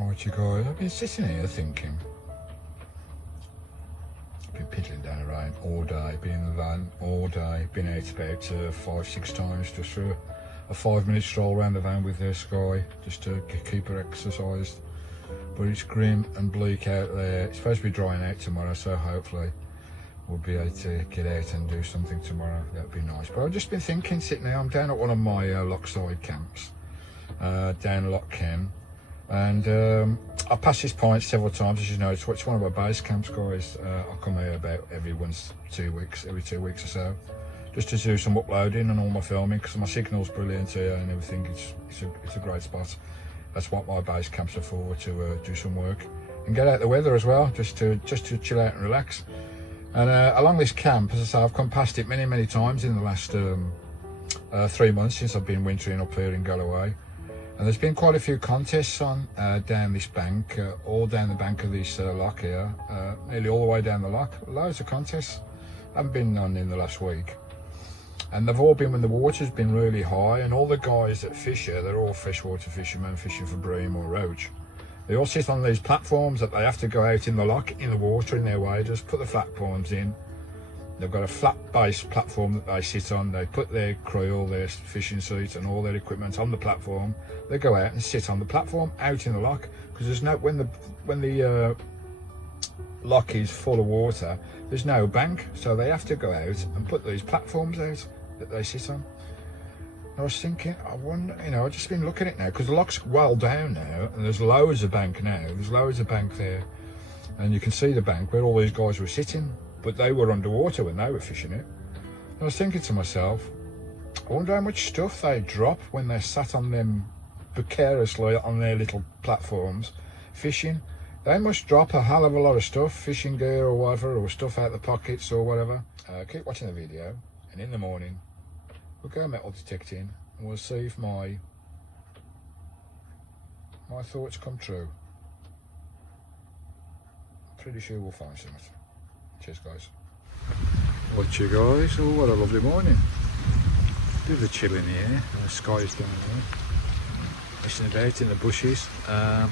Right, you guys, I've been sitting here thinking. I've been piddling down the rain all day, been in the van all day, been out about 5-6 times just for a 5-minute stroll around the van with Skye, just to keep her exercised. But it's grim and bleak out there. It's supposed to be drying out tomorrow, so hopefully we'll be able to get out and do something tomorrow. That'd be nice. But I've just been thinking, sitting there, I'm down at one of my lockside camps, down Loch Ken. And I passed this point several times, as you know. It's one of my base camps, guys. I come here about every 2 weeks or so, just to do some uploading and all my filming, because my signal's brilliant here and everything. It's a great spot. That's what my base camps are for, to do some work and get out the weather as well, just to chill out and relax. And along this camp, as I say, I've come past it many times in the last 3 months since I've been wintering up here in Galloway. And there's been quite a few contests on down this bank, all down the bank of this loch here, nearly all the way down the loch. Loads of contests. Haven't been on in the last week. And they've all been when the water's been really high, and all the guys that fish here, they're all freshwater fishermen fishing for bream or roach. They all sit on these platforms that they have to go out in the loch, in the water, in their waders, put the platforms in. They've got a flat base platform that they sit on. They put their creel, their fishing suit and all their equipment on the platform. They go out and sit on the platform out in the loch, because there's no, when the loch is full of water, there's no bank, so they have to go out and put these platforms out that they sit on. I was thinking, I wonder, I've just been looking at it now, because the loch's well down now and there's loads of bank now. There's loads of bank there, and you can see the bank where all these guys were sitting, but they were underwater when they were fishing it. And I was thinking to myself, I wonder how much stuff they drop when they're sat on them precariously on their little platforms fishing. They must drop a hell of a lot of stuff, fishing gear or whatever, or stuff out the pockets or whatever. Keep watching the video, and in the morning we'll go metal detecting and we'll see if my thoughts come true. Pretty sure we'll find something. Cheers, guys. What you guys? Oh, what a lovely morning. Bit of a chill in the air. The sky's down there. Messing about in the bushes. Right,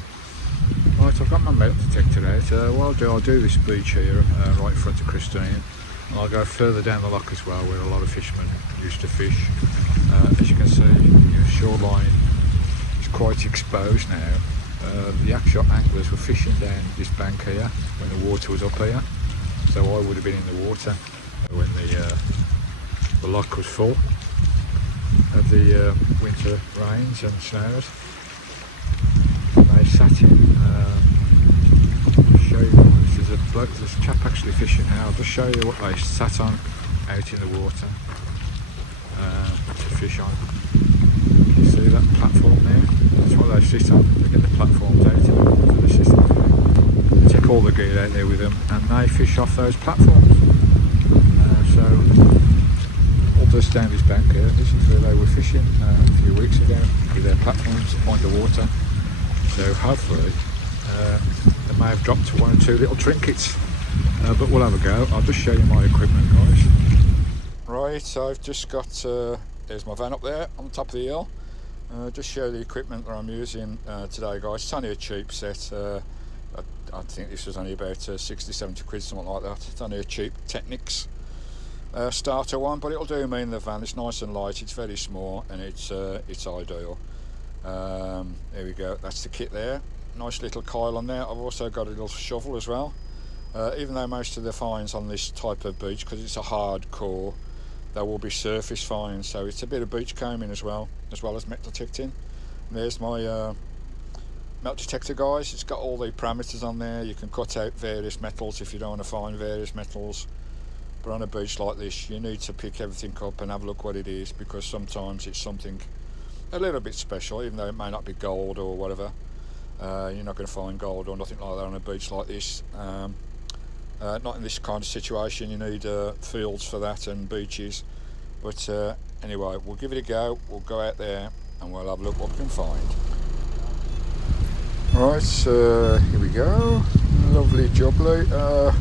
I've got my metal detector out. What I'll do this beach here, right in front of Christine. And I'll go further down the loch as well, where a lot of fishermen used to fish. As you can see, the shoreline is quite exposed now. The actual anglers were fishing down this bank here when the water was up here. So I would have been in the water when the loch was full of the winter rains and snows. They sat in. I'll show you. There's a chap actually fishing now. I'll just show you what they sat on out in the water to fish on. Can you see that platform there? That's what they sit on. They get the platforms out in the water. They sit on. They take all the gear out there with them, and they fish off those platforms. So all just down this bank here, this is where they were fishing a few weeks ago with their platforms underwater. So hopefully they may have dropped 1 or 2 little trinkets, but we'll have a go. I'll just show you my equipment, guys. Right, so I've just got, there's my van up there on the top of the hill. Just show the equipment that I'm using today, guys. It's only a cheap set. I think this was only about 60, 70 quid, something like that. It's only a cheap Technics starter one, but it'll do me in the van. It's nice and light, it's very small, and it's ideal. There we go, that's the kit there. Nice little coil on there. I've also got a little shovel as well. Even though most of the fines on this type of beach, because it's a hard core, there will be surface fines, so it's a bit of beach combing as well as metal detecting. And there's my metal detector, guys. It's got all the parameters on there. You can cut out various metals if you don't want to find various metals. But on a beach like this, you need to pick everything up and have a look what it is, because sometimes it's something a little bit special, even though it may not be gold or whatever. You're not going to find gold or nothing like that on a beach like this. Not in this kind of situation. You need fields for that and beaches. But anyway, we'll give it a go. We'll go out there and we'll have a look what we can find. Right, here we go. Lovely jubbly.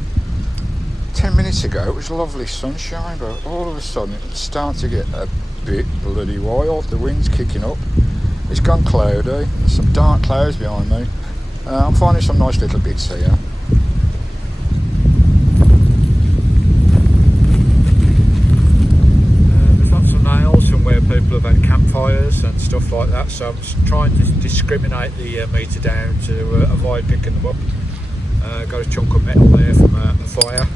10 minutes ago it was lovely sunshine, but all of a sudden it's starting to get a bit bloody wild. The wind's kicking up. It's gone cloudy. There's some dark clouds behind me. I'm finding some nice little bits here. There's lots of nails from where people have had campfires and stuff like that, so I'm just trying to discriminate the meter down to avoid picking them up. Got a chunk of metal there from a fire,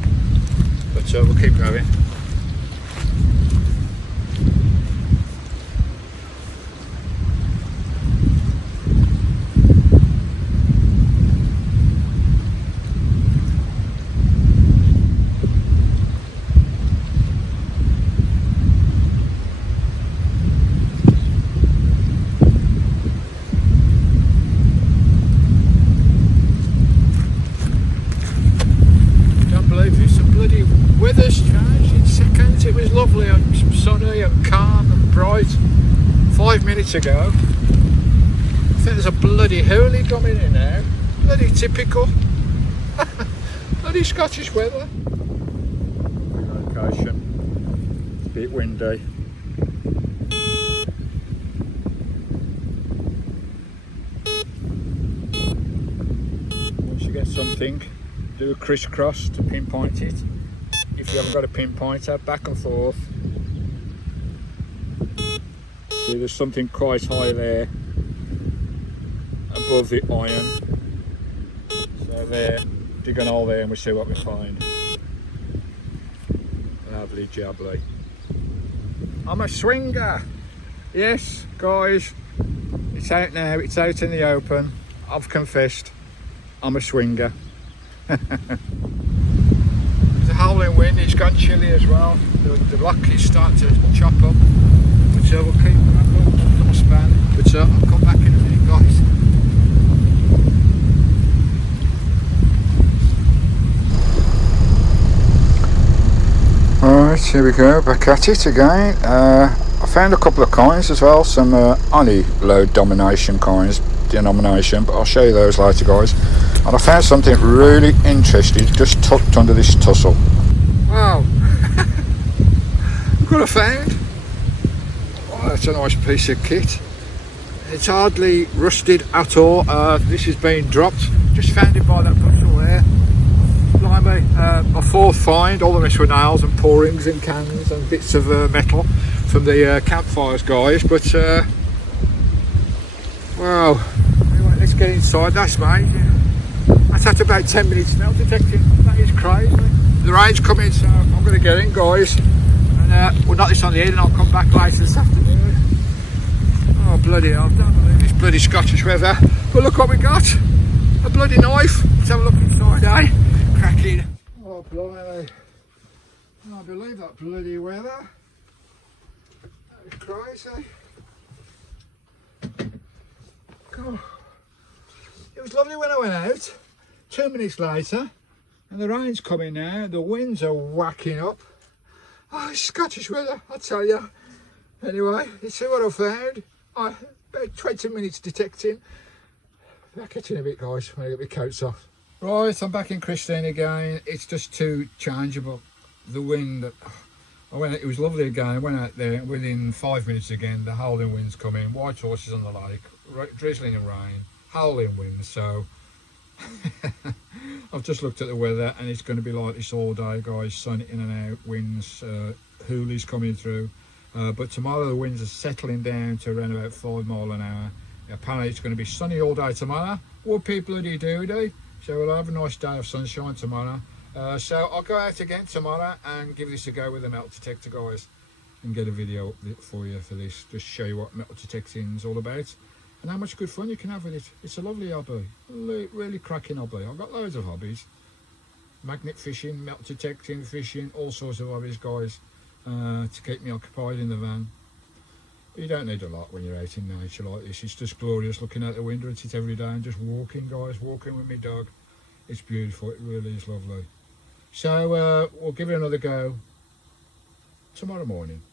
but we'll keep going. Weather's changed in seconds. It was lovely and sunny and calm and bright 5 minutes ago. I think there's a bloody hurley coming in now. Bloody typical. Bloody Scottish weather. Location. It's a bit windy. Once you get something, do a crisscross to pinpoint it. If you haven't got a pinpointer, back and forth. See, there's something quite high there above the iron. So there, dig an hole there and we'll see what we find. Lovely jubbly. I'm a swinger. Yes, guys, it's out now, it's out in the open. I've confessed, I'm a swinger. Howling wind, it's gone chilly as well. The rock is starting to chop up, but we'll keep that little span. But I'll come back in a minute, guys. Alright, here we go, back at it again. I found a couple of coins as well, some only low denomination coins, but I'll show you those later, guys. And I found something really interesting just tucked under this tussle. Wow. Look what I found. Oh, that's a nice piece of kit. It's hardly rusted at all. This is being dropped. Just found it by that tussle there. Blimey, my fourth find. All the rest were nails and pourings and cans and bits of metal from the campfires, guys. But wow. Anyway, let's get inside. That's amazing. That's at about 10 minutes now detecting. That is crazy. The rain's coming, so I'm going to get in, guys. And we'll knock this on the head and I'll come back later this afternoon. Oh, bloody hell. I don't believe this bloody Scottish weather. But look what we got. A bloody knife. Let's have a look inside, eh? Cracking. Oh, blimey. I can't believe that bloody weather. That is crazy. God. It was lovely when I went out. 2 minutes later, and the rain's coming now, the winds are whacking up. Oh, Scottish weather, I tell you. Anyway, let's see what I found. About 20 minutes detecting. Back at you in a bit, guys, when I get my coats off. Right, I'm back in Christine again. It's just too changeable. The wind, it was lovely again. I went out there, within 5 minutes again, the howling winds coming, white horses on the lake, drizzling and rain, howling winds, so I've just looked at the weather and it's going to be like this all day, guys. Sun in and out, winds, hoolies coming through. But tomorrow the winds are settling down to around about 5 miles an hour. Apparently it's going to be sunny all day tomorrow. What bloody do? So we'll have a nice day of sunshine tomorrow. So I'll go out again tomorrow and give this a go with the metal detector, guys, and get a video for you for this. Just show you what metal detecting is all about. And how much good fun you can have with it. It's a lovely hobby, really cracking hobby. I've got loads of hobbies. Magnet fishing, metal detecting, fishing, all sorts of hobbies, guys, to keep me occupied in the van. But you don't need a lot when you're out in nature like this. It's just glorious looking out the window at it every day and just walking, guys, walking with my dog. It's beautiful, it really is lovely. So we'll give it another go tomorrow morning.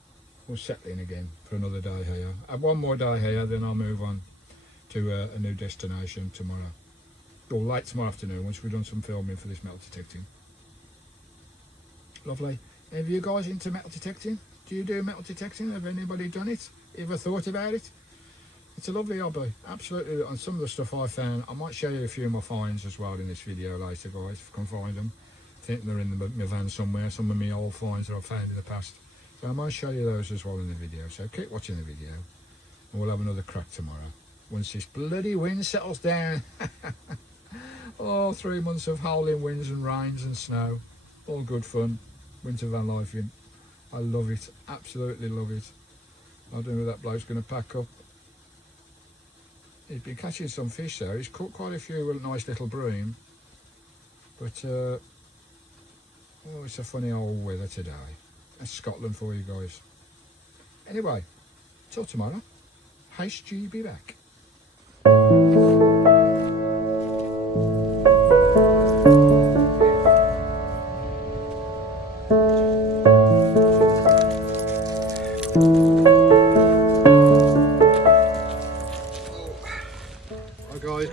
We'll settle in again for another day here. Have one more day here, then I'll move on to a new destination tomorrow, or late tomorrow afternoon once we've done some filming for this metal detecting. Lovely. Have you guys into metal detecting? Do you do metal detecting? Have anybody done it? Ever thought about it? It's a lovely hobby, absolutely. And some of the stuff I found, I might show you a few of my finds as well in this video later, guys, if I can find them. I think they're in my van somewhere, some of my old finds that I've found in the past. So I might show you those as well in the video, so keep watching the video. And we'll have another crack tomorrow, once this bloody wind settles down. Oh, 3 months of howling winds and rains and snow. All good fun, winter van lifing. I love it, absolutely love it. I don't know if that bloke's going to pack up. He's been catching some fish though. He's caught quite a few nice little bream. But, oh, it's a funny old weather today. That's Scotland for you guys. Anyway, till tomorrow. HG be back.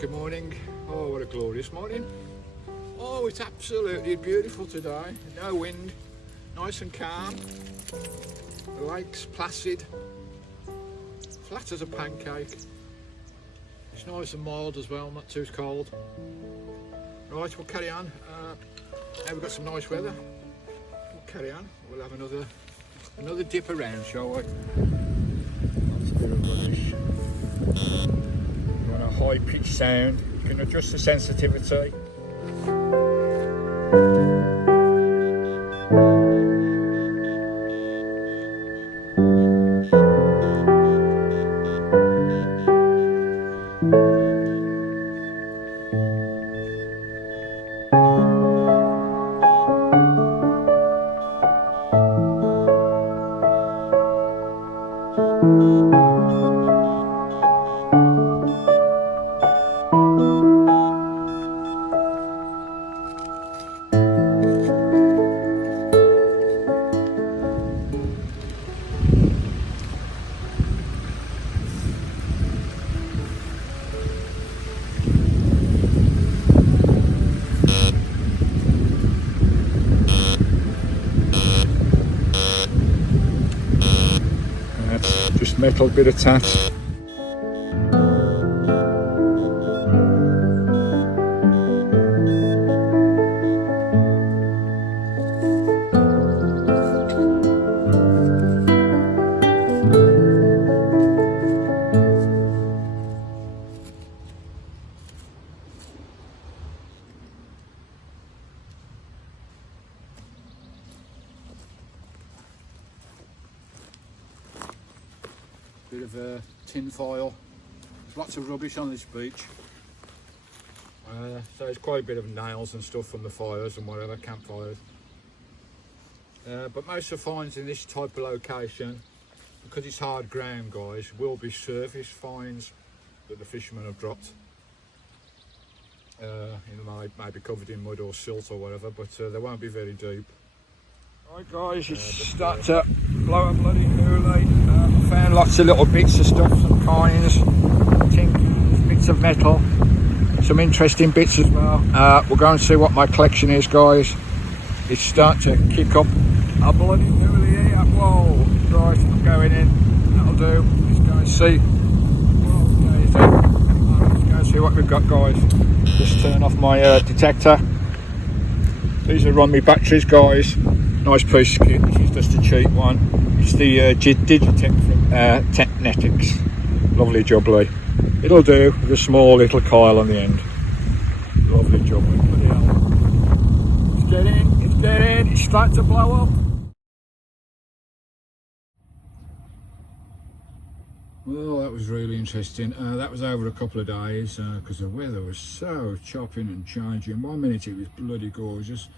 Good morning. Oh, what a glorious morning. Oh, it's absolutely beautiful today. No wind, nice and calm. The lake's placid, flat as a pancake. It's nice and mild as well, not too cold. Right, we'll carry on. Now we've got some nice weather. We'll carry on. We'll have another dip around, shall we? That's a bit of rubbish. On a high pitch sound, you can adjust the sensitivity. Just metal bit of tat. Bit of tin foil. There's lots of rubbish on this beach. So there's quite a bit of nails and stuff from the fires and whatever, campfires. But most of the finds in this type of location, because it's hard ground, guys, will be surface finds that the fishermen have dropped. Maybe covered in mud or silt or whatever, but they won't be very deep. Right guys, it's starting to blow a bloody hoolie. I found lots of little bits of stuff, some coins, tin cans, bits of metal, some interesting bits as well. We'll go and see what my collection is, guys. It's starting to kick up a bloody hoolie here. Whoa, right, I'm going in. That'll do. Let's go and see. Let's go and see what we've got, guys. Just turn off my detector. These are on my batteries, guys. Nice piece of kit. This is just a cheap one. It's the Digitech from Technetics. Lovely jubbly. It'll do with a small little coil on the end. Lovely jubbly. Bloody hell. It's getting, it's starting to blow up. Well, that was really interesting. That was over a couple of days because the weather was so chopping and changing. 1 minute it was bloody gorgeous.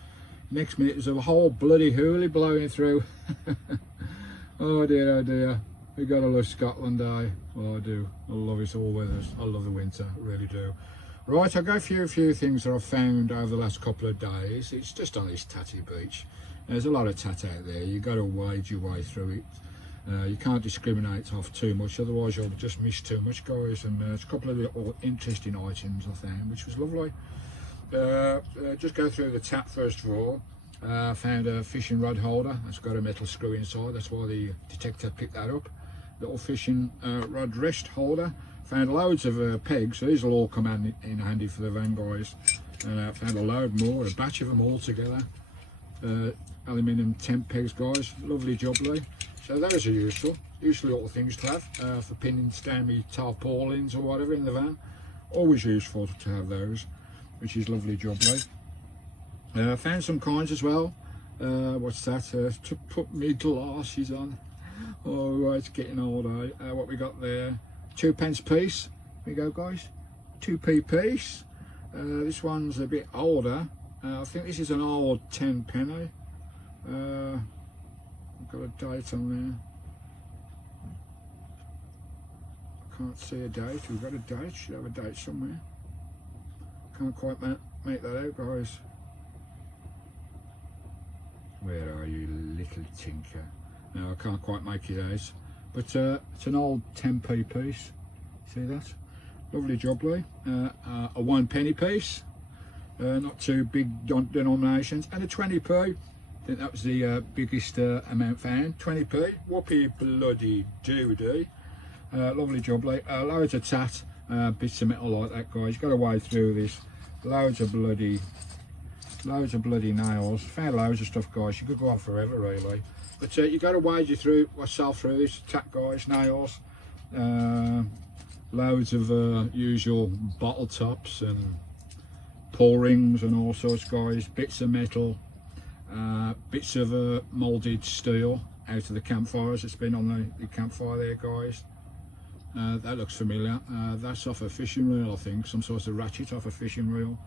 Next minute there's a whole bloody hoolie blowing through. Oh dear, oh dear. We gotta love Scotland, eh? Oh, I do. I love it all weathers. I love the winter, I really do. Right, I'll go through a few things that I've found over the last couple of days. It's just on this tatty beach. There's a lot of tat out there. You got to wade your way through it. You can't discriminate off too much, otherwise you'll just miss too much, guys. And there's a couple of little interesting items I found, which was lovely. Just go through the tap first of all. Found a fishing rod holder that's got a metal screw inside. That's why the detector picked that up. Little fishing rod rest holder Found loads of pegs, so these will all come in handy for the van, guys. And I found a load more, a batch of them all together. Aluminium tent pegs, guys. Lovely job, Lee. So those are useful little things to have for pinning down me tarpaulins or whatever in the van. Always useful to have those, which is lovely job, Lee. Found some coins as well. What's that? To put me glasses on. Oh, right, it's getting old, eh? What we got there? 2p piece. There we go, guys. 2p piece. This one's a bit older. I think this is an old 10 penny. I've got a date on there. I can't see a date. We've got a date. Should have a date somewhere. Can't quite make that out, guys. Where are you, little tinker? No, I can't quite make it out. But it's an old 10p piece. See that? Lovely job, Lee. A 1p piece. Not too big denominations. And a 20p. I think that was the biggest amount found. 20p. Whoopee bloody doody. Lovely job, Lee. Loads of tat. Bits of metal like that, guys. You've got to wade through this. Loads of bloody nails. Found loads of stuff, guys. You could go on forever, really. But you got to wade yourself through this. Tat, guys. Nails. Loads of usual bottle tops and pull rings and all sorts, guys. Bits of metal. Bits of moulded steel out of the campfires that's been on the campfire there, guys. That looks familiar. That's off a fishing reel, I think. Some sort of ratchet off a fishing reel.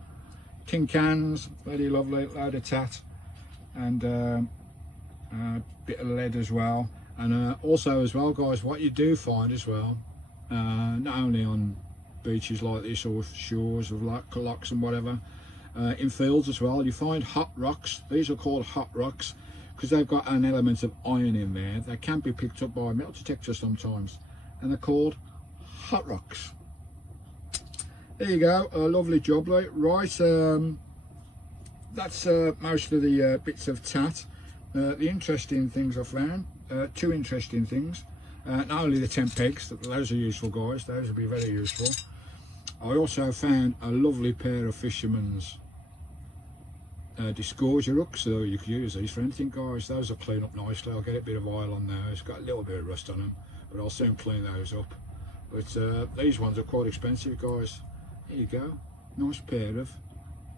Tin cans, very lovely. Load of tat. And a bit of lead as well. And also as well, guys, what you do find as well, not only on beaches like this or shores of locks and whatever, in fields as well, you find hot rocks. These are called hot rocks because they've got an element of iron in there. They can be picked up by a metal detector sometimes, and they're called hot rocks. There you go, a lovely job, right? That's most of the bits of tat. The interesting things I found, two interesting things. Not only the tent pegs, those are useful, guys. Those will be very useful. I also found a lovely pair of fisherman's disgorger hooks, so you could use these for anything, guys. Those will clean up nicely. I'll get a bit of oil on those. Got a little bit of rust on them, but I'll soon clean those up. But these ones are quite expensive, guys. There you go. Nice pair of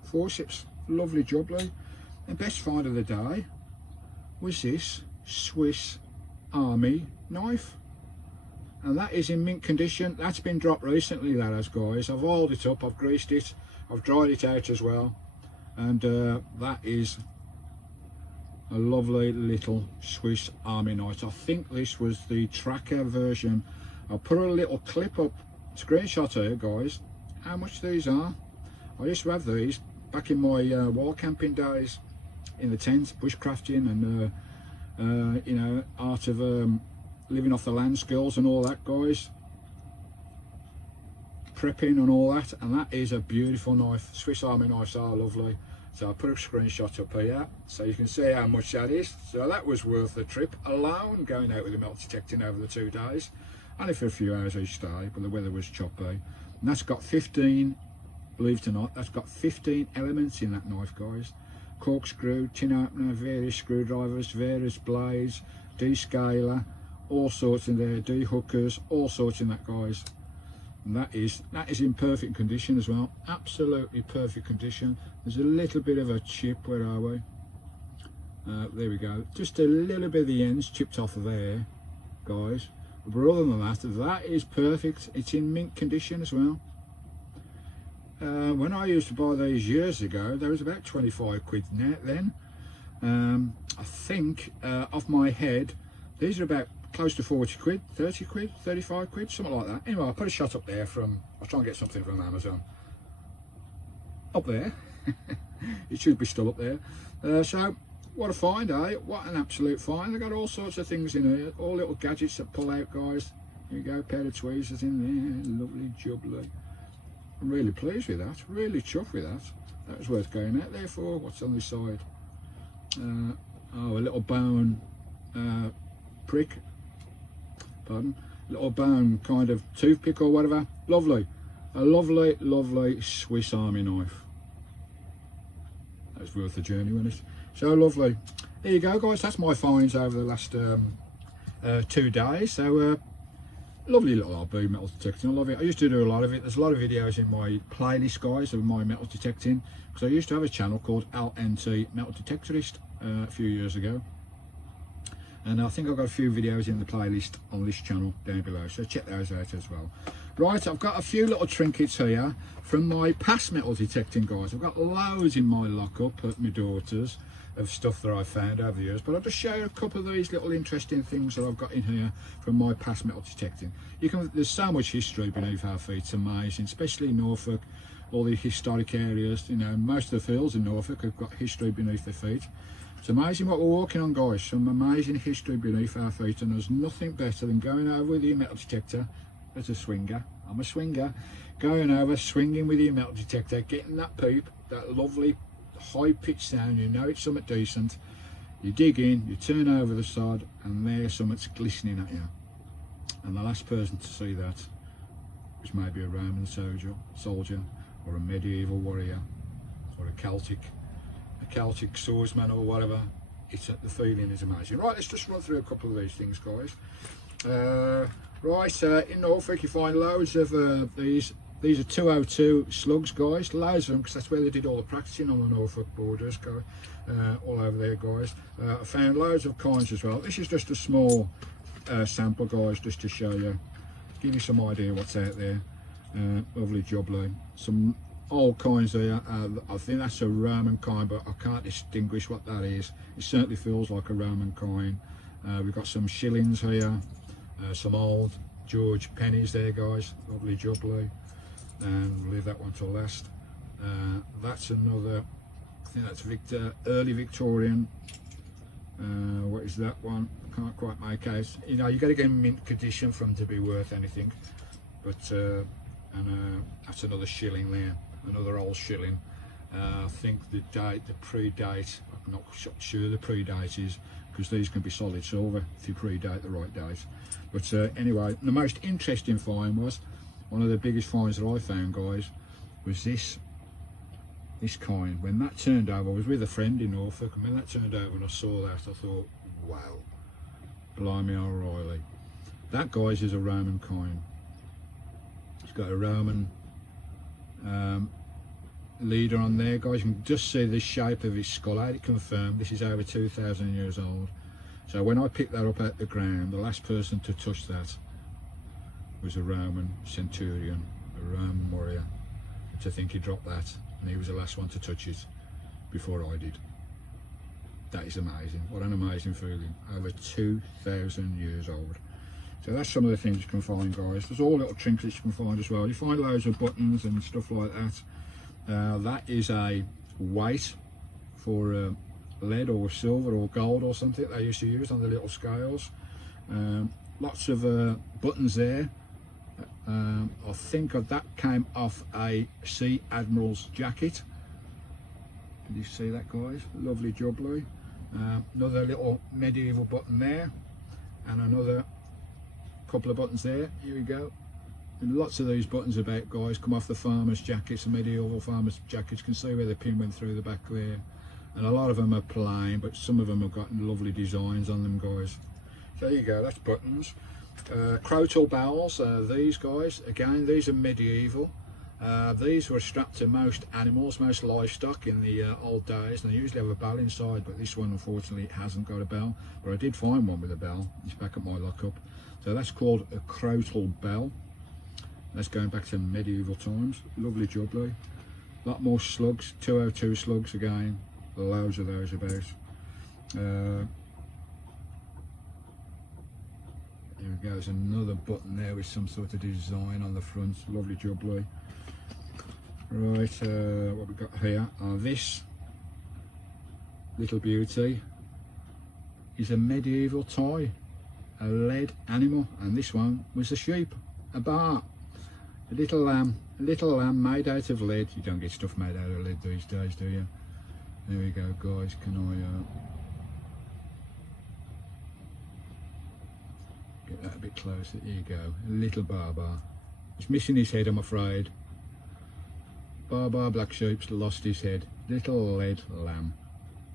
forceps. Lovely job, Lee. The best find of the day was this Swiss Army knife. And that is in mint condition. That's been dropped recently, that has, guys. I've oiled it up, I've greased it, I've dried it out as well. And that is a lovely little Swiss Army knife. I think this was the tracker version. I'll put a little clip up, screenshot here, guys, how much these are. I used to have these back in my wild camping days in the tent, bushcrafting and you know, art of living off the land skills and all that, guys. Prepping and all that, and that is a beautiful knife. Swiss Army knives are lovely. So I'll put a screenshot up here so you can see how much that is. So that was worth the trip alone, going out with the metal detecting over the 2 days. Only for a few hours each day, but the weather was choppy. And that's got 15, believe it or not, that's got 15 elements in that knife, guys. Corkscrew, tin opener, various screwdrivers, various blades, descaler, all sorts in there, de-hookers, all sorts in that, guys. And that is in perfect condition as well. Absolutely perfect condition. There's a little bit of a chip. Where are we? There we go. Just a little bit of the ends chipped off of there, guys. But other than that, that is perfect. It's in mint condition as well. When I used to buy these years ago, there was about 25 quid then. I think off my head, these are about close to 40 quid, 30 quid, 35 quid, something like that. Anyway, I'll put a shot up there I'll try and get something from Amazon. Up there. It should be still up there. So, what a find, eh? What an absolute find. They've got all sorts of things in here, all little gadgets that pull out, guys. Here you go, pair of tweezers in there, lovely jubbly. I'm really pleased with that, really chuffed with that. That was worth going out there for. What's on this side? Oh, a little bone prick. Pardon, little bone kind of toothpick or whatever. Lovely. A lovely, lovely Swiss Army knife. That's worth the journey, wasn't it? So lovely. There you go, guys. That's my finds over the last 2 days. So lovely little hobby, metal detecting. I love it. I used to do a lot of it. There's a lot of videos in my playlist, guys, of my metal detecting, because I used to have a channel called LNT Metal Detectorist a few years ago, and I think I've got a few videos in the playlist on this channel down below, so check those out as well. Right, I've got a few little trinkets here from my past metal detecting, guys. I've got loads in my lockup at my daughter's of stuff that I've found over the years, but I'll just show you a couple of these little interesting things that I've got in here from my past metal detecting. There's so much history beneath our feet. It's amazing, especially in Norfolk, all the historic areas. You know, most of the fields in Norfolk have got history beneath their feet. It's amazing what we're walking on, guys. Some amazing history beneath our feet, and there's nothing better than going over with your metal detector as a swinger. I'm a swinger. Going over, swinging with your metal detector, getting that peep, that lovely high pitched sound. You know it's something decent. You dig in, you turn over the sod, and there's something's glistening at you. And the last person to see that was maybe a Roman soldier, or a medieval warrior, or a Celtic swordsman, or whatever. The feeling is amazing. Right, let's just run through a couple of these things, guys. In Norfolk you find loads of these. These are 202 slugs, guys. Loads of them, because that's where they did all the practicing on the Norfolk borders, all over there, guys. I found loads of kinds as well. This is just a small sample, guys, just to show you, give you some idea what's out there. Lovely job, line. Some old coins there. I think that's a Roman coin, but I can't distinguish what that is. It certainly feels like a Roman coin. We've got some shillings here, some old George pennies there, guys. Lovely job, line. And we'll leave that one till last. That's another, I think that's early Victorian. What is that one? I can't quite make out. You know, you got to get in mint condition for them to be worth anything. But that's another shilling there, another old shilling. I think the pre-date, I'm not sure the pre-date is, because these can be solid silver if you pre-date the right date. But anyway, the most interesting find was, one of the biggest finds that I found, guys, was this coin. When that turned over, I was with a friend in Norfolk, and when that turned over and I saw that, I thought, wow, blimey O'Reilly. That, guys, is a Roman coin. It's got a Roman leader on there, guys. You can just see the shape of his skull. I had it confirmed. This is over 2,000 years old. So when I picked that up out the ground, the last person to touch that was a Roman centurion, a Roman warrior. To think he dropped that, and he was the last one to touch it before I did. That is amazing. What an amazing feeling. Over 2,000 years old. So that's some of the things you can find, guys. There's all little trinkets you can find as well. You find loads of buttons and stuff like that. That is a weight for lead or silver or gold or something they used to use on the little scales. Lots of buttons there. I think that came off a Sea Admiral's jacket. Can you see that, guys? Lovely job, Louis. Another little medieval button there, and another couple of buttons there. Here we go. And lots of these buttons about, guys, come off the farmers' jackets, the medieval farmers' jackets. You can see where the pin went through the back there. And a lot of them are plain, but some of them have got lovely designs on them, guys. So there you go, that's buttons. Crotal bells, these, guys, again, these are medieval. These were strapped to most animals, most livestock in the old days, and they usually have a bell inside, but this one unfortunately hasn't got a bell. But I did find one with a bell. It's back at my lockup. So that's called a crotal bell. That's going back to medieval times. Lovely job, Lee. A lot more slugs, 202 slugs again. Loads of those about. Here we go, there's another button there with some sort of design on the front. Lovely job, Lee. Right, what we got here? This little beauty is a medieval toy, a lead animal, and this one was a sheep, a bar, a little lamb made out of lead. You don't get stuff made out of lead these days, do you? There we go, guys. Can I Get that a bit closer. There you go. A little Barbar. He's missing his head, I'm afraid. Barbar Black Sheep's lost his head. Little lead lamb.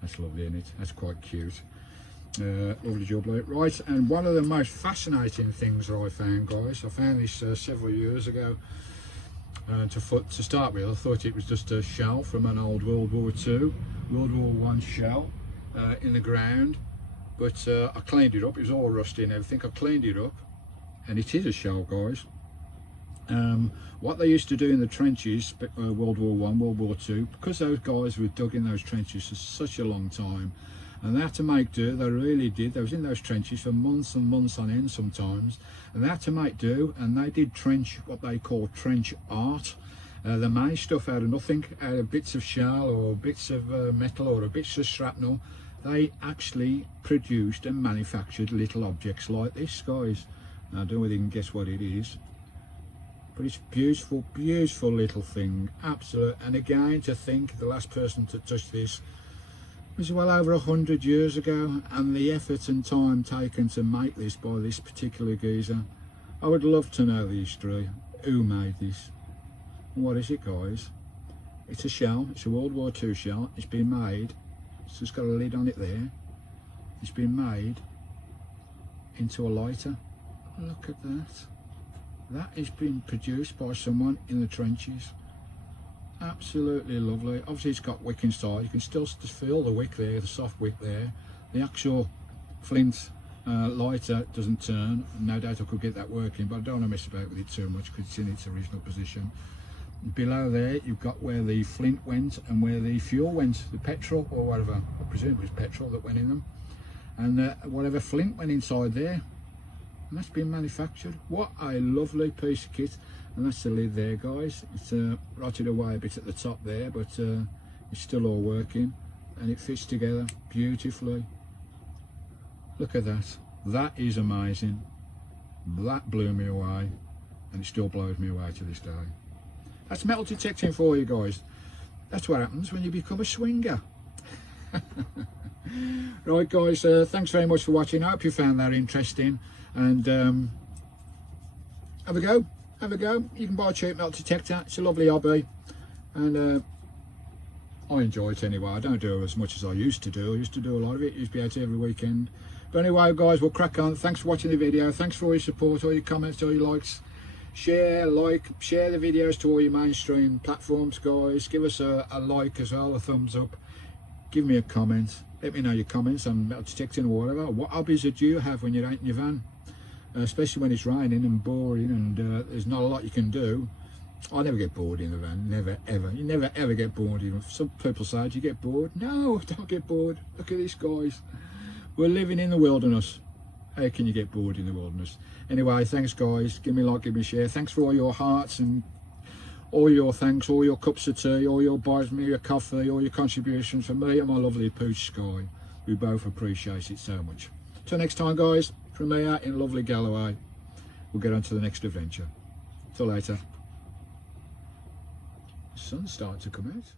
That's lovely, isn't it? That's quite cute. Lovely job, like. Right, and one of the most fascinating things that I found, guys, I found this several years ago. To start with, I thought it was just a shell from an old World War II, World War I shell in the ground. But I cleaned it up. It was all rusty and everything. I cleaned it up, and it is a shell, guys. What they used to do in the trenches, World War I, World War II, because those guys were dug in those trenches for such a long time, and they had to make do. They really did. They was in those trenches for months and months on end sometimes, and they had to make do. And they did trench, what they call trench art. They made stuff out of nothing, out of bits of shell or bits of metal or bits of shrapnel. They actually produced and manufactured little objects like this, guys. Now, I don't know whether you can guess what it is, but it's beautiful, beautiful little thing. Absolute. And again, to think the last person to touch this was well over 100 years ago, and the effort and time taken to make this by this particular geezer. I would love to know the history. Who made this? And what is it, guys? It's a shell. It's a World War II shell. It's been made. It's just got a lid on it there. It's been made into a lighter. Look at that. That has been produced by someone in the trenches. Absolutely lovely. Obviously it's got wick inside. You can still feel the wick there, the soft wick there. The actual flint lighter doesn't turn. No doubt I could get that working, but I don't want to mess about with it too much because it's in its original position. Below there you've got where the flint went and where the fuel went, the petrol or whatever. I presume it was petrol that went in them. And whatever flint went inside there, and that's been manufactured. What a lovely piece of kit. And that's the lid there, guys. It's rotted away a bit at the top there, but it's still all working, and it fits together beautifully. Look at that. That is amazing. That blew me away, and it still blows me away to this day. That's metal detecting for you, guys. That's what happens when you become a swinger. Right, guys, thanks very much for watching. I hope you found that interesting, and have a go. Have a go. You can buy a cheap metal detector. It's a lovely hobby, and I enjoy it anyway. I don't do it as much as I used to do. I used to do a lot of it. Used to be out every weekend. But anyway, guys, we'll crack on. Thanks for watching the video. Thanks for all your support, all your comments, all your likes. Share the videos to all your mainstream platforms, guys. Give us a like as well, a thumbs up. Give me a comment. Let me know your comments on metal detecting or whatever. What hobbies do you have when you're out in your van? Especially when it's raining and boring and there's not a lot you can do. I never get bored in the van, never ever. You never ever get bored. Some people say, do you get bored? No, I don't get bored. Look at this, guys. We're living in the wilderness. How can you get bored in the wilderness? Anyway, thanks, guys. Give me a like, give me a share. Thanks for all your hearts and all your thanks, all your cups of tea, all your buys me your coffee, all your contributions from me and my lovely pooch Skye. We both appreciate it so much. Till next time, guys. From here in lovely Galloway, we'll get on to the next adventure. Till later. The sun's starting to come out.